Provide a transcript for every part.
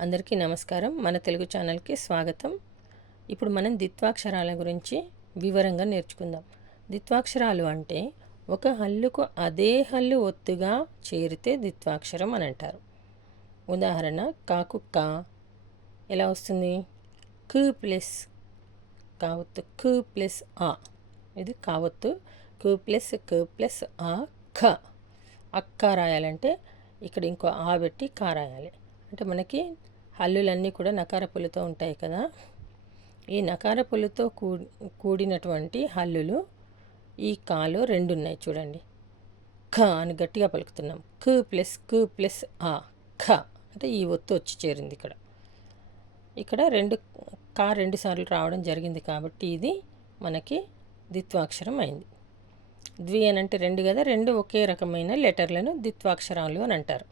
అందరికీ నమస్కారం. మన తెలుగు ఛానల్కి స్వాగతం. ఇప్పుడు మనం దిత్వాక్షరాల గురించి వివరంగా నేర్చుకుందాం. దిత్వాక్షరాలు అంటే ఒక హల్లుకు అదే హల్లు ఒత్తుగా చేరితే దిత్వాక్షరం అని అంటారు. ఉదాహరణ కాకు కా. ఎలా వస్తుంది? కు ప్లస్ కావత్తు కు ప్లస్ ఆ. ఇది కావత్తు కు ప్లస్కు ప్లస్ ఆ ఖ అక్క రాయాలంటే ఇక్కడ ఇంకో ఆ పెట్టి కా రాయాలి. అంటే మనకి హల్లులన్నీ కూడా నకార పులుతో ఉంటాయి కదా. ఈ నకార పులుతో కూడినటువంటి హల్లులు ఈ కాలో రెండు ఉన్నాయి చూడండి. ఖ అని గట్టిగా పలుకుతున్నాం. కు ప్లస్కు ప్లస్ ఆ ఖ అంటే ఈ ఒత్తు వచ్చి చేరింది ఇక్కడ. ఇక్కడ రెండు కా రెండు సార్లు రావడం జరిగింది కాబట్టి ఇది మనకి ద్విత్వాక్షరం అయింది. ద్వి అని అంటే రెండు కదా రెండు ఒకే రకమైన లెటర్లను ద్విత్వాక్షరాలు అని అంటారు.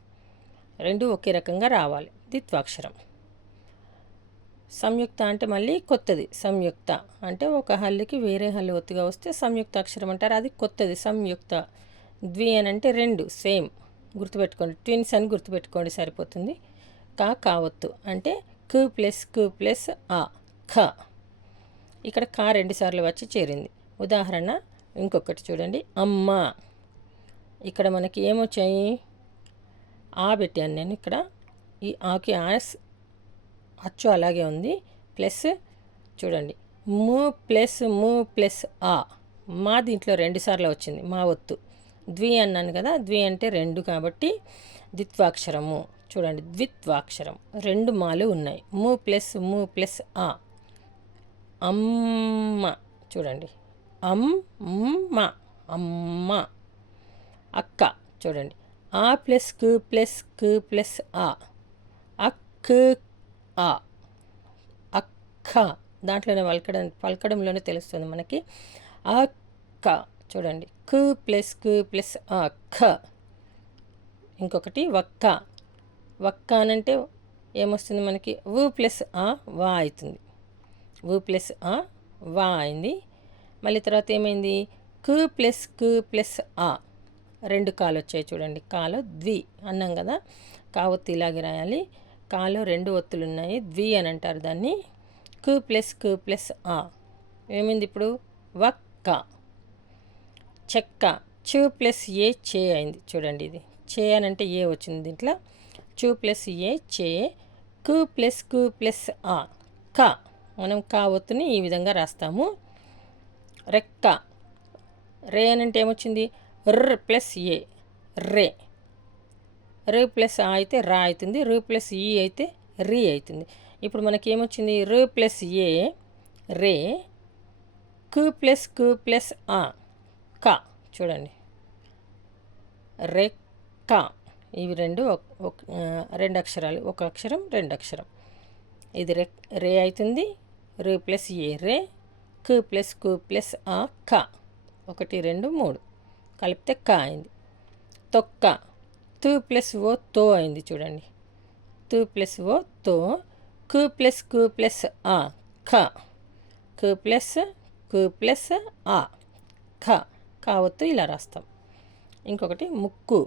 రెండు ఒకే రకంగా రావాలి. ద్విత్వాక్షరం. సంయుక్త అంటే మళ్ళీ కొత్తది సంయుక్త. అంటే ఒక హల్లుకి వేరే హల్లు ఒత్తుగా వస్తే సంయుక్త అక్షరం అంటారు. అది కొత్తది సంయుక్త. ద్వి అని అంటే రెండు సేమ్. గుర్తుపెట్టుకోండి ట్విన్స్ అని గుర్తుపెట్టుకోండి సరిపోతుంది. కా కావత్తు అంటే కు ప్లస్కు ప్లస్ ఆ ఖ. ఇక్కడ కా రెండుసార్లు వచ్చి చేరింది. ఉదాహరణ ఇంకొకటి చూడండి. అమ్మ. ఇక్కడ మనకి ఏమొచ్చాయి? ఆ పెట్టాను నేను ఇక్కడ ఈ ఆకి ఆస్ అచ్చు అలాగే ఉంది. ప్లస్ చూడండి. ము ప్లస్ ము ప్లస్ ఆ. మా దీంట్లో రెండుసార్లు వచ్చింది. మా ఒత్తు. ద్వి అన్నాను కదా ద్వి అంటే రెండు కాబట్టి ద్విత్వాక్షరము. చూడండి. ద్విత్వాక్షరం. రెండు మాలు ఉన్నాయి. ము ప్లస్ ము ప్లస్ ఆ. అమ్మ చూడండి. అమ్మ అమ్మ అక్క. చూడండి. ఆ ప్లస్కు ప్లస్కు ప్లస్ ఆ. అక్ ఆ అక్క దాంట్లోనే పలకడం పలకడంలోనే తెలుస్తుంది మనకి. అక్క చూడండి. కు ప్లస్కు ప్లస్ ఆ ఖ ఇంకొకటి వక్క. వక్క అనంటే ఏమొస్తుంది మనకి? ఊ ప్లస్ ఆ వా అవుతుంది. ఊ ప్లస్ ఆ వా అయింది. మళ్ళీ తర్వాత ఏమైంది? కు ప్లస్కు ప్లస్ ఆ. రెండు కాలు వచ్చాయి చూడండి. కాలు ద్వి అన్నాం కదా? కావత్తు ఇలాగే రాయాలి. కాలో రెండు ఒత్తులు ఉన్నాయి ద్వి అని అంటారు దాన్ని. కు ప్లస్కు ప్లస్ ఆ. ఏమైంది ఇప్పుడు? వక్క. చెక్క. చూ ప్లస్ ఏ చే అయింది. చూడండి ఇది. చే అని అంటే ఏ వచ్చింది దీంట్లో? చూ ప్లస్ ఏ చే. కు ప్లస్కు ప్లస్ ఆ. క. మనం కా ఒత్తుని ఈ విధంగా రాస్తాము. రెక్క. రే అని అంటే ఏమొచ్చింది? ర్ ప్లస్ ఏ. రే. రు ప్లస్ ఆ అయితే రా అవుతుంది రు ప్లస్ ఈ అయితే రీ అవుతుంది. ఇప్పుడు మనకి ఏమొచ్చింది రు ప్లస్ ఏ రే కు ప్లస్కు ప్లస్ ఆ క. చూడండి. రెక్క ఇవి రెండు రెండు అక్షరాలు. ఒక అక్షరం రెండు అక్షరం. ఇది రే రే అవుతుంది. రు ప్లస్ ఏ రే కు ప్లస్కు ప్లస్ ఆ క. ఒకటి రెండు మూడు. కలిపితే క అయింది. తొక్క. తు ప్లస్ ఓ తో అయింది చూడండి. తు ప్లస్ ఓ తో కు ప్లస్కు ప్లస్ ఆ ఖ కు ప్లస్కు ప్లస్ ఆ ఖ కావత్తు ఇలా రాస్తాం. ఇంకొకటి ముక్కు.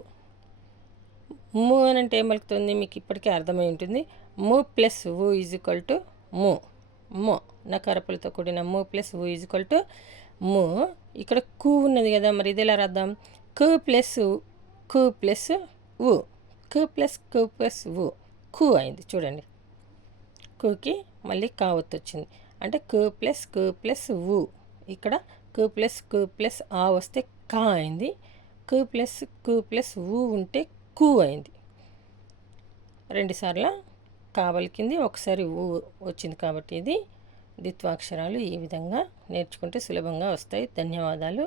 ము అని అంటే ఏం పలుకుతుంది? మీకు ఇప్పటికే అర్థమై ఉంటుంది. ము ప్లస్ ఊ ఈజ్ ఈక్వల్ టు ము. ము. నకారపులతో కూడిన ము ప్లస్ ఊ ఈజ్ ఈక్వల్ టు ము. ఇక్కడ కు ఉన్నది కదా మరి ఇది ఎలా రాద్దాం? కు ప్లస్కు ప్లస్ ఊ కు ప్లస్కు ప్లస్ ఊ కు అయింది చూడండి. కుకి మళ్ళీ కావత్ వచ్చింది అంటే కు ప్లస్కు ప్లస్ ఊ ఇక్కడ కు ప్లస్కు ప్లస్ ఆ వస్తే కా అయింది. కు ప్లస్కు ప్లస్ ఊ ఉంటే కు అయింది. రెండుసార్లు కావలికింది ఒకసారి ఊ వచ్చింది కాబట్టి ఇది. ద్విత్వాక్షరాలు ఈ విధంగా నేర్చుకుంటే సులభంగా వస్తాయి. ధన్యవాదాలు.